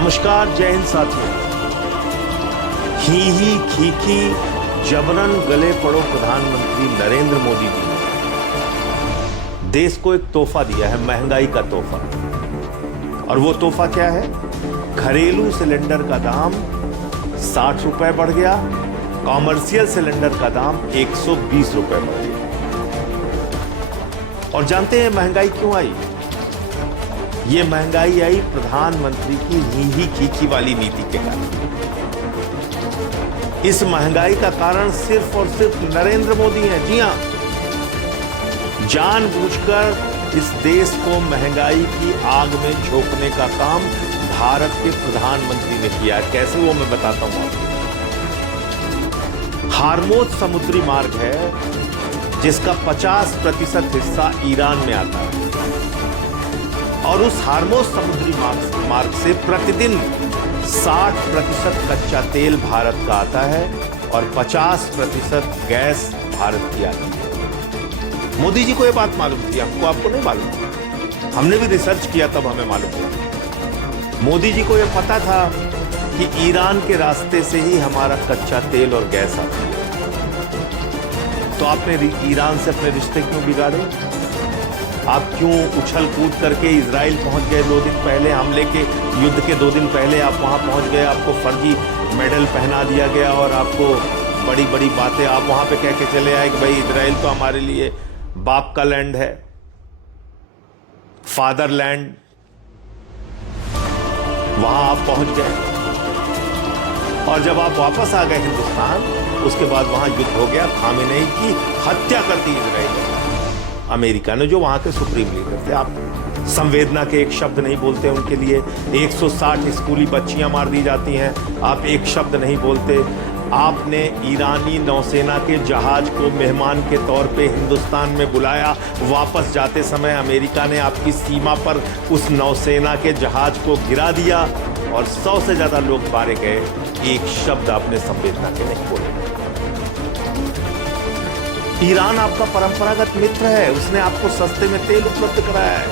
नमस्कार, जय हिंद साथियों। ही खीखी जबरन गले पड़ो प्रधानमंत्री नरेंद्र मोदी जी ने देश को एक तोहफा दिया है, महंगाई का तोहफा। और वो तोहफा क्या है? घरेलू सिलेंडर का दाम 60 रुपए बढ़ गया, कॉमर्शियल सिलेंडर का दाम 120 रुपए बढ़ गया। और जानते हैं महंगाई क्यों आई? ये महंगाई आई प्रधानमंत्री की ही खीखी वाली नीति के कारण। इस महंगाई का कारण सिर्फ और सिर्फ नरेंद्र मोदी हैं। जी हां, जानबूझकर इस देश को महंगाई की आग में झोंकने का काम भारत के प्रधानमंत्री ने किया। कैसे, वो मैं बताता हूं आपको। हार्मोज समुद्री मार्ग है जिसका 50% हिस्सा ईरान में आता है, और उस हार्मोज समुद्री मार्ग से प्रतिदिन 60% कच्चा तेल भारत का आता है और 50% गैस भारत की आती है। मोदी जी को यह बात मालूम थी, आपको नहीं मालूम? हमने भी रिसर्च किया, तब हमें मालूम हुआ। मोदी जी को यह पता था कि ईरान के रास्ते से ही हमारा कच्चा तेल और गैस आता है। तो आपने ईरान से अपने रिश्ते क्यों बिगाड़े? आप क्यों उछल कूद करके इजराइल पहुंच गए 2 दिन पहले? हमले के युद्ध के 2 दिन पहले आप वहां पहुंच गए, आपको फर्जी मेडल पहना दिया गया और आपको बड़ी बड़ी बातें आप वहां पे कह के चले आए कि भाई इजराइल तो हमारे लिए बाप का लैंड है, फादरलैंड। वहां आप पहुंच गए और जब आप वापस आ गए हिंदुस्तान, उसके बाद वहां युद्ध हो गया, खामेनेई की हत्या कर दी इजराइल ने, अमेरिका ने, जो वहां के सुप्रीम लीडर थे। आप संवेदना के एक शब्द नहीं बोलते उनके लिए। 160 स्कूली बच्चियां मार दी जाती हैं, आप एक शब्द नहीं बोलते। आपने ईरानी नौसेना के जहाज को मेहमान के तौर पे हिंदुस्तान में बुलाया। वापस जाते समय अमेरिका ने आपकी सीमा पर उस नौसेना के जहाज को गिरा दिया और 100 से ज्यादा लोग मारे गए। एक शब्द आपने संवेदना के नहीं बोले। ईरान आपका परंपरागत मित्र है, उसने आपको सस्ते में तेल उपलब्ध कराया है।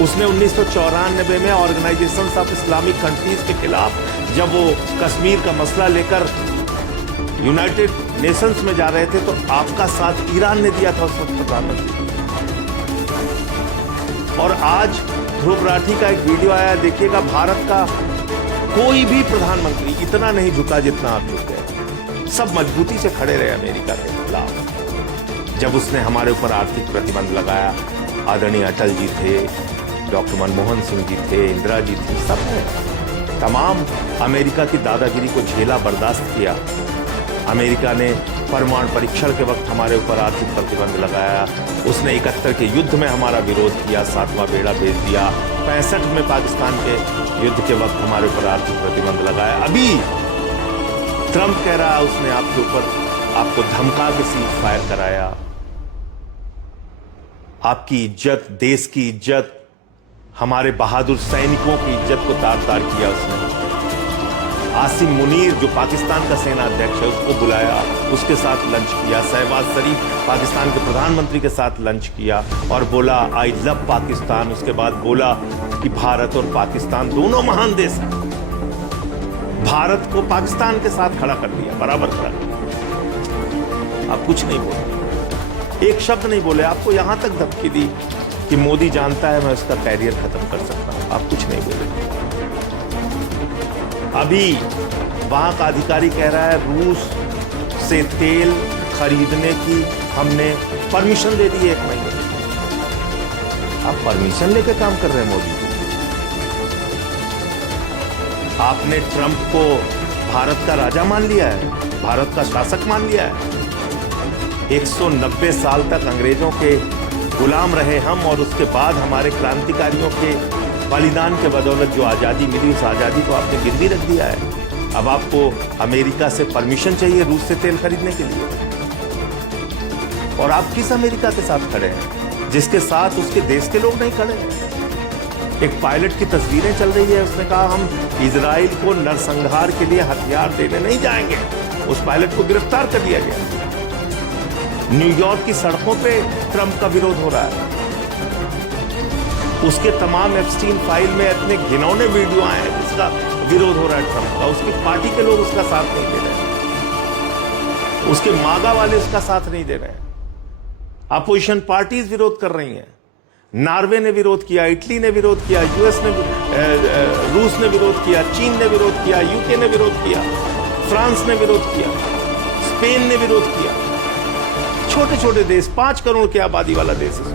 उसने 1994 में ऑर्गेनाइजेशन ऑफ इस्लामिक कंट्रीज के खिलाफ जब वो कश्मीर का मसला लेकर यूनाइटेड नेशंस में जा रहे थे, तो आपका साथ ईरान ने दिया था उस वक्त प्रधानमंत्री। और आज ध्रुव राठी का एक वीडियो आया, देखिएगा, भारत का कोई भी प्रधानमंत्री इतना नहीं झुका जितना आप झुक गए। सब मजबूती से खड़े रहे अमेरिका के खिलाफ। जब उसने हमारे ऊपर आर्थिक प्रतिबंध लगाया, आदरणीय अटल जी थे, डॉक्टर मनमोहन सिंह जी थे, इंदिरा जी थी, सबने तमाम अमेरिका की दादागिरी को झेला, बर्दाश्त किया। अमेरिका ने परमाणु परीक्षण के वक्त हमारे ऊपर आर्थिक प्रतिबंध लगाया। उसने 71 के युद्ध में हमारा विरोध किया, 7वां बेड़ा भेज दिया। 65 में पाकिस्तान के युद्ध के वक्त हमारे ऊपर आर्थिक प्रतिबंध लगाया। अभी ट्रंप कह रहा है उसने आपके ऊपर, आपको धमका के सीज फायर कराया। आपकी इज्जत, देश की इज्जत, हमारे बहादुर सैनिकों की इज्जत को तार तार किया उसने। आसिम मुनीर, जो पाकिस्तान का सेना अध्यक्ष है, उसको बुलाया, उसके साथ लंच किया। शहबाज शरीफ, पाकिस्तान के प्रधानमंत्री के साथ लंच किया और बोला आई लव पाकिस्तान। उसके बाद बोला कि भारत और पाकिस्तान दोनों महान देश हैं। भारत को पाकिस्तान के साथ खड़ा कर दिया, बराबर खड़ा कर दिया। आप कुछ नहीं बोले, एक शब्द नहीं बोले। आपको यहां तक धमकी दी कि मोदी जानता है मैं उसका कैरियर खत्म कर सकता हूं। आप कुछ नहीं बोले। अभी वहां का अधिकारी कह रहा है रूस से तेल खरीदने की हमने परमिशन दे दी है 1 महीने की। आप परमिशन लेके काम कर रहे हैं मोदी जी। आपने ट्रंप को भारत का राजा मान लिया है, भारत का शासक मान लिया है। 190 साल तक अंग्रेजों के गुलाम रहे हम, और उसके बाद हमारे क्रांतिकारियों के बलिदान के बदौलत जो आज़ादी मिली, उस आज़ादी को आपने गिरवी रख दिया है। अब आपको अमेरिका से परमिशन चाहिए रूस से तेल खरीदने के लिए। और आप किस अमेरिका के साथ खड़े हैं जिसके साथ उसके देश के लोग नहीं खड़े हैं? एक पायलट की तस्वीरें चल रही है, उसने कहा हम इजराइल को नरसंहार के लिए हथियार देने नहीं जाएंगे। उस पायलट को गिरफ्तार कर लिया गया। न्यूयॉर्क की सड़कों पे ट्रंप का विरोध हो रहा है। उसके तमाम एप्स्टीन फाइल में इतने घिनौने वीडियो आए हैं उसका विरोध हो रहा है ट्रंप का, उसकी पार्टी के लोग उसका साथ नहीं दे रहे हैं, उसके मागा वाले उसका साथ नहीं दे रहे हैं, अपोजिशन पार्टीज विरोध कर रही हैं। नॉर्वे ने विरोध किया, इटली ने विरोध किया, यूएस ने, रूस ने विरोध किया, चीन ने विरोध किया, यूके ने विरोध किया, फ्रांस ने विरोध किया, स्पेन ने विरोध किया। छोटे छोटे देश, 5 करोड़ की आबादी वाला देश है,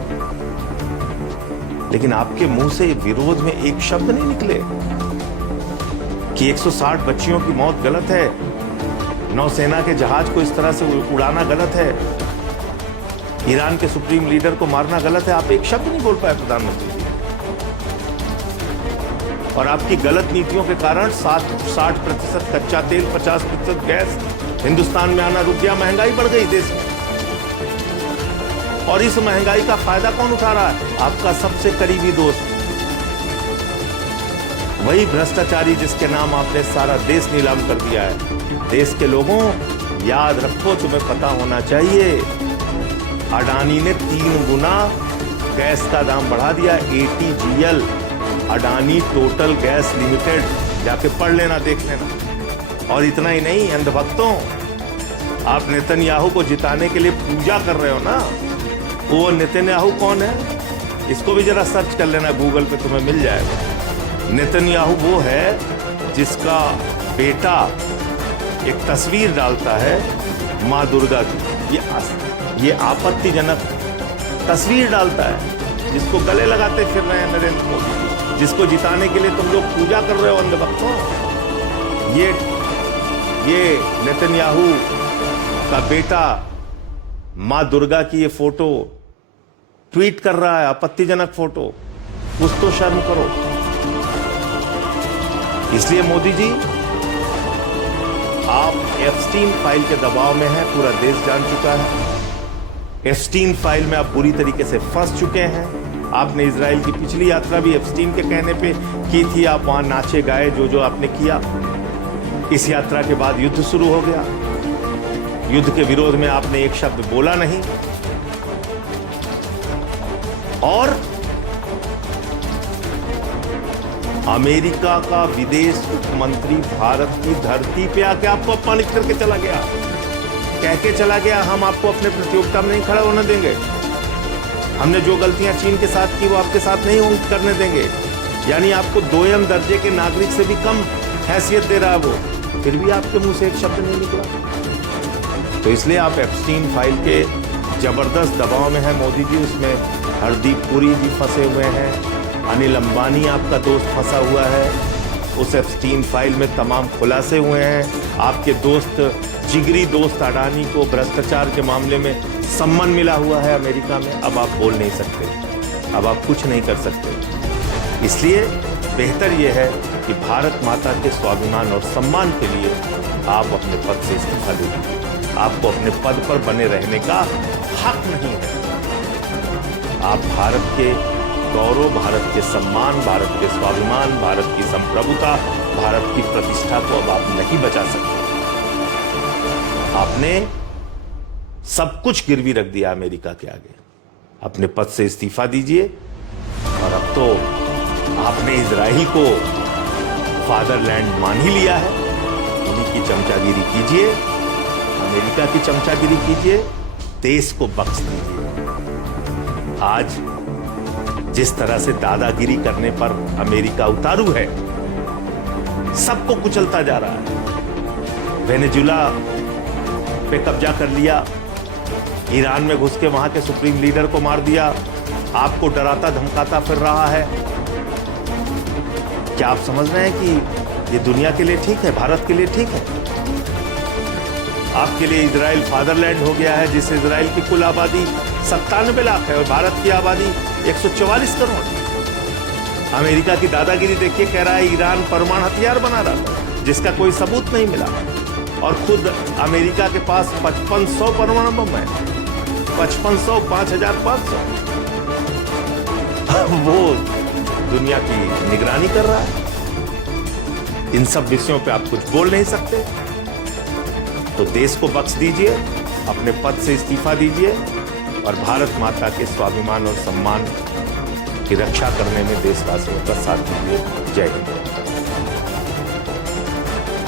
लेकिन आपके मुंह से विरोध में एक शब्द नहीं निकले कि 160 बच्चियों की मौत गलत है, नौसेना के जहाज को इस तरह से उड़ाना गलत है, ईरान के सुप्रीम लीडर को मारना गलत है। आप एक शब्द नहीं बोल पाए प्रधानमंत्री जी, और आपकी गलत नीतियों के कारण 60% कच्चा तेल, 50% गैस हिंदुस्तान में आना रुक गया, महंगाई बढ़ गई देश में। और इस महंगाई का फायदा कौन उठा रहा है? आपका सबसे करीबी दोस्त, वही भ्रष्टाचारी जिसके नाम आपने सारा देश नीलाम कर दिया है। देश के लोगों, याद रखो, तुम्हें पता होना चाहिए, अडानी ने 3 गुना गैस का दाम बढ़ा दिया। ATGL, Adani total gas limited, जाके पढ़ लेना, देख लेना। और इतना ही नहीं, अंधभक्तों, आप नेतन्याहू को जिताने के लिए पूजा कर रहे हो ना, वो नेतन्याहू कौन है? इसको भी जरा सर्च कर लेना गूगल पे, तुम्हें मिल जाएगा। नेतन्याहू वो है जिसका बेटा एक तस्वीर डालता है माँ दुर्गा की, ये आपत्तिजनक तस्वीर डालता है, जिसको गले लगाते फिर रहे हैं नरेंद्र मोदी, जिसको जिताने के लिए तुम लोग पूजा कर रहे हो अंधभक्तों। ये नेतन्याहू का बेटा माँ दुर्गा की ये फोटो ट्वीट कर रहा है, आपत्तिजनक फोटो। कुछ तो शर्म करो। इसलिए मोदी जी, आप एप्स्टीन फाइल के दबाव में हैं, पूरा देश जान चुका है। एप्स्टीन फाइल में आप बुरी तरीके से फंस चुके हैं। आपने इजराइल की पिछली यात्रा भी एप्स्टीन के कहने पे की थी, आप वहां नाचे गाए, जो आपने किया। इस यात्रा के बाद युद्ध शुरू हो गया। युद्ध के विरोध में आपने एक शब्द बोला नहीं, और अमेरिका का विदेश मंत्री भारत की धरती पे आके आपको अपमानित करके चला गया, कह के चला गया, हम आपको अपने प्रतियोगिता में नहीं खड़ा होने देंगे, हमने जो गलतियां चीन के साथ की वो आपके साथ नहीं करने देंगे। यानी आपको 2ym दर्जे के नागरिक से भी कम हैसियत दे रहा है वो, फिर भी आपके मुंह से एक शब्द नहीं निकला। तो इसलिए आप एप्स्टीन फाइल के जबरदस्त दबाव में है मोदी जी। उसमें हरदीप पुरी जी फंसे हुए हैं, अनिल अंबानी आपका दोस्त फंसा हुआ है, उस एप्स्टीन फाइल में तमाम खुलासे हुए हैं। आपके दोस्त, जिगरी दोस्त अडानी को भ्रष्टाचार के मामले में सम्मान मिला हुआ है अमेरिका में। अब आप बोल नहीं सकते, अब आप कुछ नहीं कर सकते। इसलिए बेहतर यह है कि भारत माता के स्वाभिमान और सम्मान के लिए आप अपने पद से इस्तीफा दे दीजिए। आपको अपने पद पर बने रहने का हक नहीं है। आप भारत के गौरव, भारत के सम्मान, भारत के स्वाभिमान, भारत की संप्रभुता, भारत की प्रतिष्ठा को अब आप नहीं बचा सकते। आपने सब कुछ गिरवी रख दिया अमेरिका के आगे। अपने पद से इस्तीफा दीजिए, और अब तो आपने इजराइल को फादरलैंड मान ही लिया है। उन्हीं की चमचागिरी कीजिए, अमेरिका की चमचागिरी कीजिए, देश को बख्श दीजिए। आज जिस तरह से दादागिरी करने पर अमेरिका उतारू है, सबको कुचलता जा रहा है। वेनेजुला पे कब्जा कर लिया, ईरान में घुस के वहां के सुप्रीम लीडर को मार दिया, आपको डराता धमकाता फिर रहा है। क्या आप समझ रहे हैं कि ये दुनिया के लिए ठीक है, भारत के लिए ठीक है? आपके लिए इजराइल फादरलैंड हो गया है, जिस इजराइल की कुल आबादी 97 लाख है और भारत की आबादी 144 करोड़। अमेरिका की दादागिरी देखिए, कह रहा है ईरान परमाणु हथियार बना रहा था, जिसका कोई सबूत नहीं मिला, और खुद अमेरिका के पास 5500 परमाणु बम है। 5500, 5500 वो दुनिया की निगरानी कर रहा है। इन सब विषयों पे आप कुछ बोल नहीं सकते, तो देश को बख्श दीजिए, अपने पद से इस्तीफा दीजिए, और भारत माता के स्वाभिमान और सम्मान की रक्षा करने में देशवासियों का साथ दीजिए। जय हिंद।